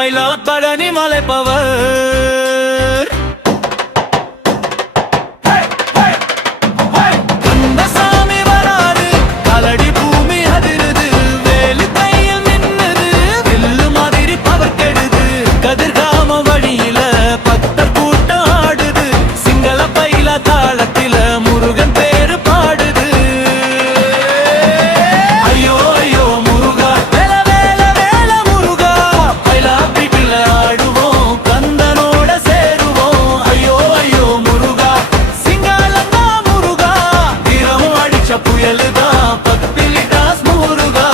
பைலாத் பழனி மலைப்பவர் கந்தசாமி வராரு கலடி பூமி அதிருது வேலு கையில் நின்னுது வில்லு மாதிரி பவர் கெடுது கதிர்காம வழியில பக்தர் கூட்டம் ஆடுது சிங்கள பைலா தாளத்தில முருகன் பேரு பாடுது ஐயோ ஐயோ முருகா வேல வேல வேல முருகா பைலா வீட்டுல ஆடுவோம் கந்தனோட சேருவோம் ஐயோ ஐயோ முருகா சிங்களந்தா முருகா தினமும் அடிச்ச புயலுதான் பத்திலிட்டாஸ் முருகா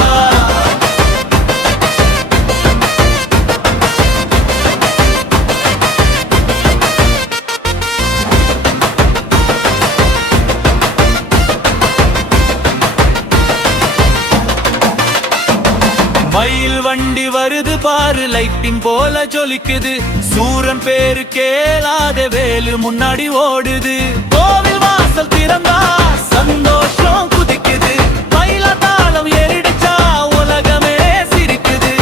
மயில் வண்டி வருது பாரு லைட்டிங் போல ஜொலிக்குது சூரன் பேரு கேளாத வேலு முன்னாடி ஓடுது கோவில் வாசல் திறந்தா சந்தோஷம் குதிக்குது மயில தாளம் ஏறிடுச்சா உலகமே சிரிக்குது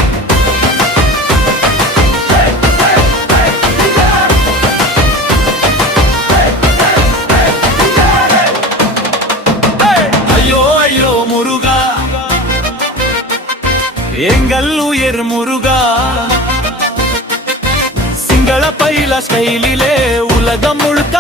ஐயோ ஐயோ முருகா எங்கள் உயர் முருகா சிங்கள பைலா ஸ்டைலிலே உலகம் முழுக்க